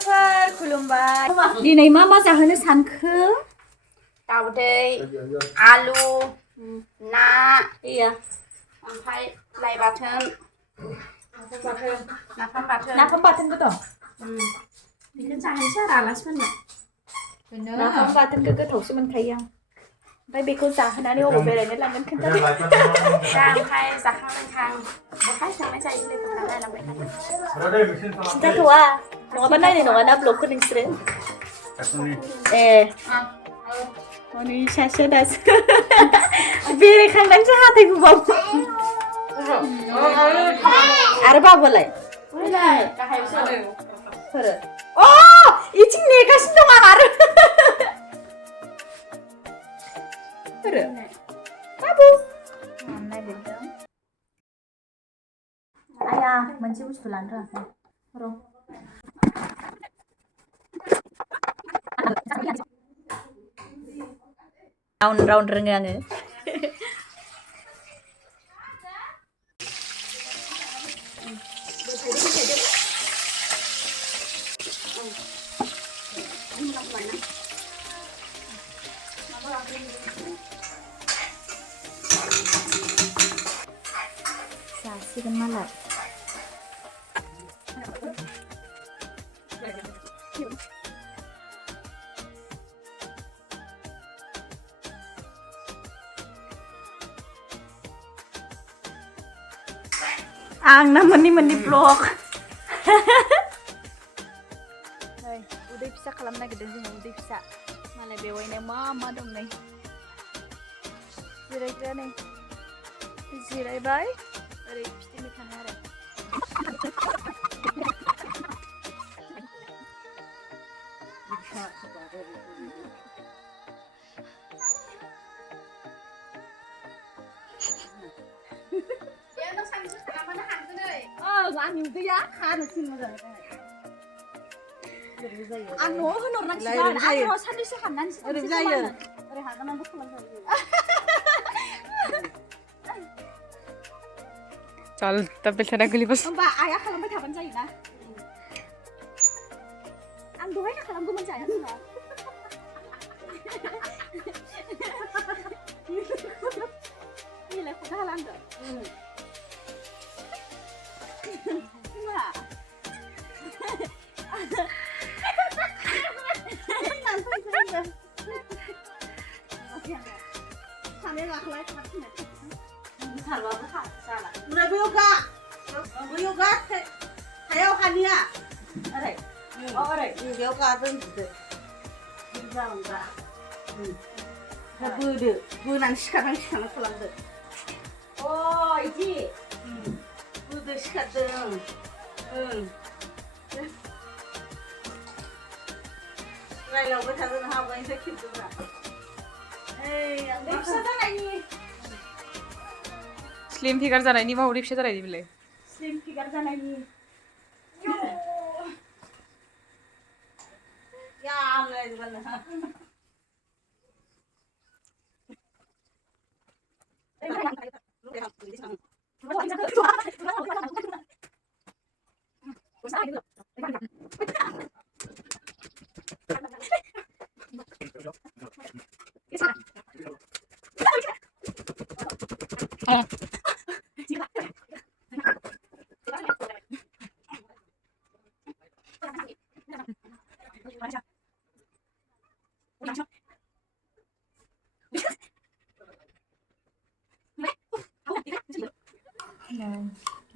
लोगोफोर खुलुमबाय दिनै मा जाहोनो सानखो दाउदै आलु ना ओमफ्राय लाइ बाथोन नाफाम बाथोनबो दं बेखौनो जाहैसै आरो आलासिफोरनो नाफाम बाथोनखौ गोथावसो मोनखायो आं ओमफ्राय बेखौ जाहोनानै अबाव बेरायनो लांगोन खोन्थादो दा ओमफ्राय जाखां लोंखां बहाय थांनाय जायो लोगोफोरा नायलांबाय थागोन खिन्थाथ'वा नङाबा नायनाय नङाना ब्लगखौ नोंसोरो ए मनिसासो दासो बेरायखांनानैसो हाथायखौ बावो आरो बाबुआलाय फोरो अ इथिं नेगासिनो दं आं आरो फोरो बाबु नायलिरदों आया मोनसे बुस्थु लानो रोङाखै र' राउन्ड रोङो आङो जासिगोन मालाय आंना मोननै ब्लग उदै फिसा खालामनो नागिरदों जोङो उदै फिसा मालाय बेवहायनो मा दं नै जिरायग्रा नै जिरायबाय ओरै फिथिंबाय थानो आरो आंनि उदैया खानोसै मोजां आं न'आव होनहरनांसिगोन आं न'आव साननैसो हाबनानैसो ओरै जायो ओरै हागोनाबो खालामजायो चल तब बेलथाना गोलैबस होमबा आया खालामबाय थाबानो जायोना आं दहायनो खालामगौमोन जाया जोंना मिलायखौनो हाला आंजों बोनानै सिखारनां खालामदो अ इदि बोदो सिखारदों रायलावबाय थागोन हाबानिफ्राय खेबदोब्रा फिसा जानायनि स्लिम फिगार जानायनि मा उदै फिसा जानायनि बेलाय स्लिम फिगार जानायनि या आमलाय जोबना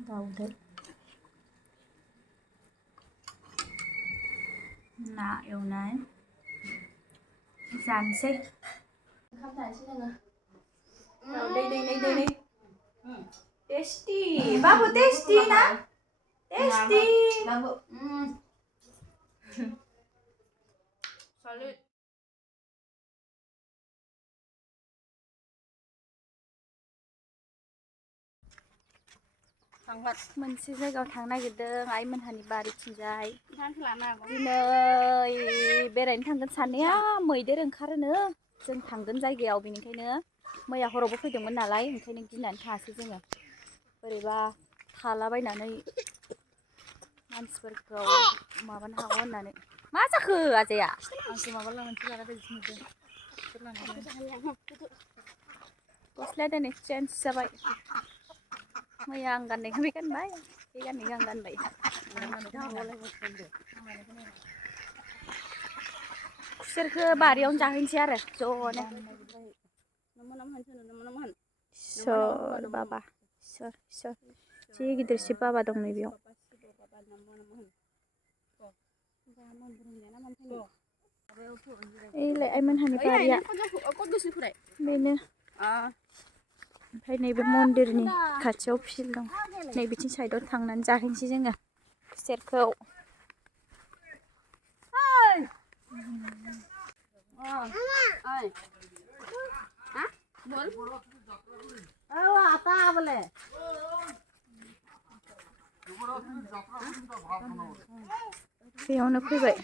दाउदै ना एवनाय जानोसै ओंखाम जानोसै जोङो दै टेस्टी बाबु टेस्टी ना टेस्टी बाबु सॉलिड मोनसे जायगायाव थांनो नागिरदों आइमोनहानि बारिथिंजाय दिनै बेरायनो थांगोन सानैया मैदेर ओंखारोनो जों थांगोन जायगायाव बेनिखायनो मैया हरावबो फैदोंमोन नालाय ओंखायनो गिनानै थाङासै जोङो बोरैबा थालाबायनानै मानसिफोरखौ माबानो हागौ होननानै मा जाखो आजाया आंसो माबा मोनसे लाना बायदिसो नुदों गस्लाया दिनै चेन्ज जाबाय मैया आं गाननायखौ बे गानबाय बे गाननायखौ आं गानबाय खुसेरखौ बारियावनो जाहैनोसै आरो ज'नो इसोर बाबा इसोर जि गिदिर शिब बाबा दं नैबेयाव एलाय आइमोनहानि बारिया बेनो ओमफ्राय नैबे मन्दिरनि खाथियाव फिल्ड दं नैबेथिं साइडआव थांनानै जाहैनोसै जोङो खुसेरखौ बेयावनो फैबाय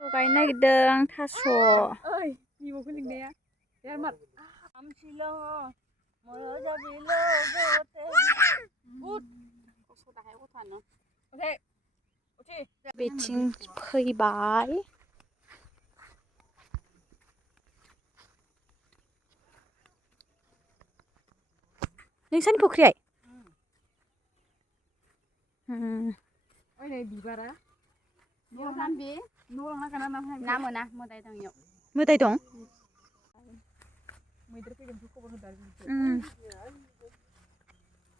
गायनो नागिरदों थास' बिब'खौ लिंनाया बेथिं फैबाय नोंसानि फुख्रियाय बिबारा ना मोना मोदाय दं मैदेर फैगोनखौ खबर होदों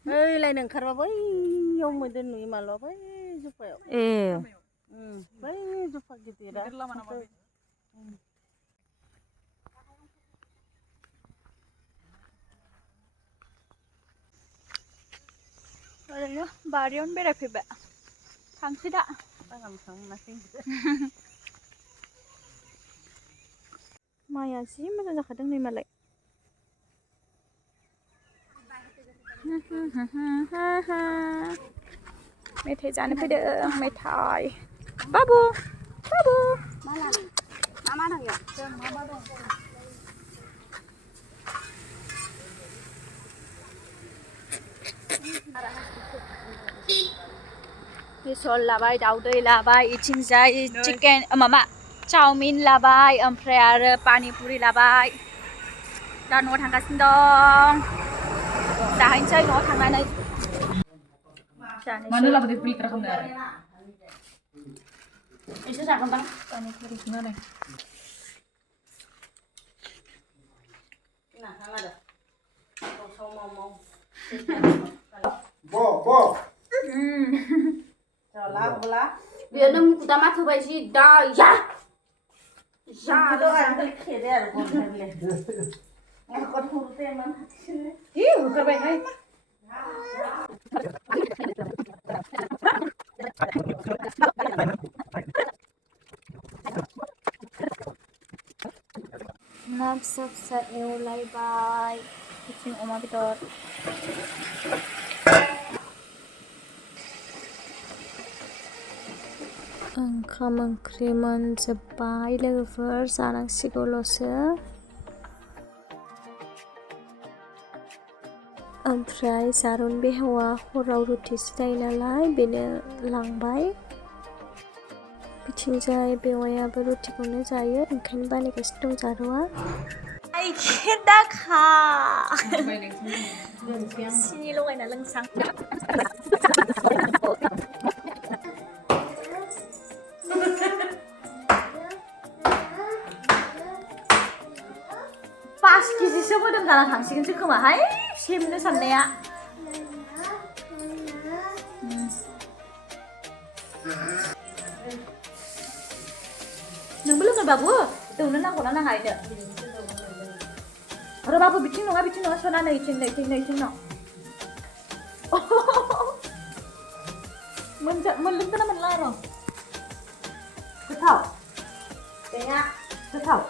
ओइलायनो ओंखारबा बैयाव मैदेर नुयो मालाबा बै जुफायाव बै जुफा गिदिरा ओरैनो बारियावनो बेरायफैबाय थांसै दा माइया जि मोजां जाखादों नै मालाय मेथाइ जानो फैदों मेथाइ बाबु बेसर लाबाय दाउदै लाबाय इथिंजाय चिकेन माबा चाउमिन लाबाय ओमफ्राय आरो पानिपुरि लाबाय दा न'आव थांगासिनो दं जाहैनोसै न'आव थांनानै मानो लाबोदो फिल्टार खालामनो आरो एसे जागोनदां पानिपुरि संनानै बेयो नों मुखुदा माथोबाय जि दा या होखारबायहाय ना फिसा फिसा एवलायबाय बिथिं अमा बेदर ओंखाम ओंख्रि मोनजोब्बाय लोगोफोर जानांसिगौल'सो ओमफ्राय जारुन बेहावा हराव रुटिसो जायो नालाय बेनो लांबाय बिथिंजाय बेवायाबो रुटिखौनो जायो ओंखायनो बानायगासिनो दं जारुआ गाइखेर दाखा सिनि लगायना लोंसां पास केजिसो मोदोम जाना थांसिगोनसो खोमाहाय सेमनो साननाया नोंबो लोङो बाबु दौनो नांगौना नाङा इनो र' बाबु बिथिं नङा सना नैथिं न मोनलोंगोन ना मोनला र' गोथाव गोथाव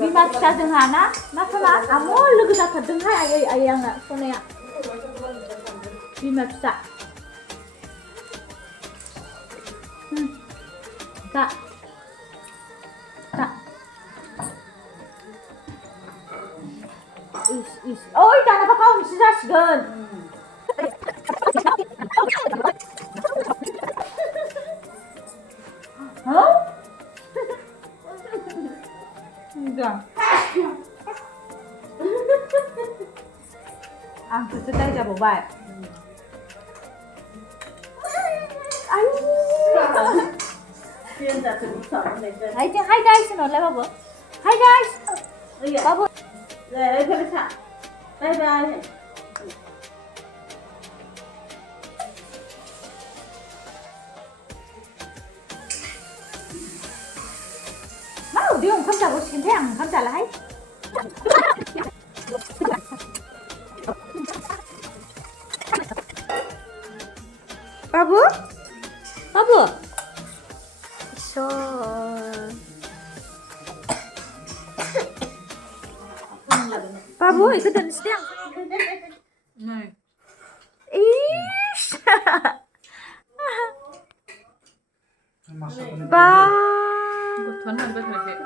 बिमा फिसा जोंहा ना सना आमल लोगो जाथारदोंहाय आयै आंना सनाया बिमा फिसा जा इस ओइ दानाबा गावनिसो जासिगोन आंखौसो दाय जाबावबाय हाय गाइस होनहरलाय बाबु हाय गाइस बाबु बाय बाय मा उदैयाव ओंखाम जाबावसिगोनथाय आं ओंखाम जालाहाय बाबु बाबु बाबु इखौ दोनसै दे आं इस बा गथ'आनो मोनबाय थायाखै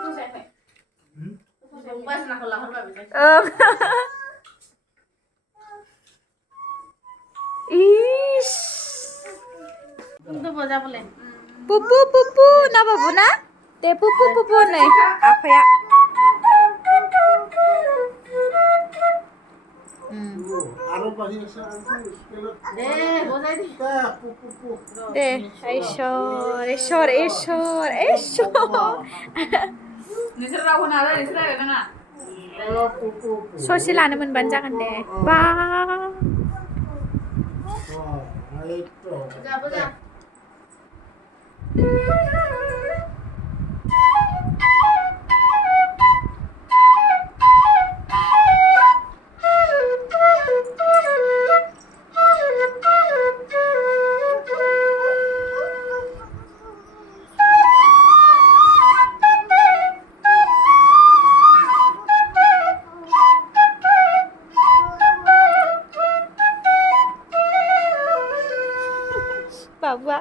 इस पुपु पुपु ना बाबु ना दे पुपु पुपु नै आफाया दे इसर नोंसोर राव होनो हागोन नोंसोर रायलायनाङा ससे लानो मोनबानो जागोन दे बा बाबुआ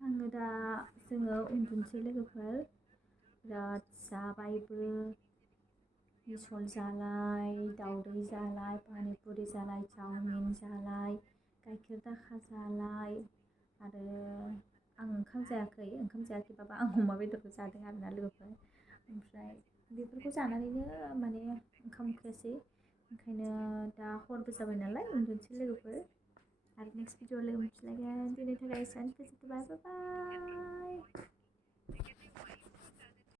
आङो दा जोङो उन्दुनोसै लोगोफोर बिराद जाबायबो मिसल जालाय दावदै जालाय पानिपुरि जालाय चाउमिन जालाय गाइखेर दाखा जालाय आरो आं ओंखाम जायाखैबाबो आं अमा बेदरखौ जादों आरोना लोगोफोर ओमफ्राय बेफोरखौ जानानैनो माने ओंखाम उखैयासै ओंखायनो दा हरबो जाबाय नालाय उन्दुनोसै लोगोफोर आरो नेक्स्ट भिडिअ लोगो मोनफिनलायगोन दिनैनि थाखाय एसेयावनो फोजोबबाय बाय बाय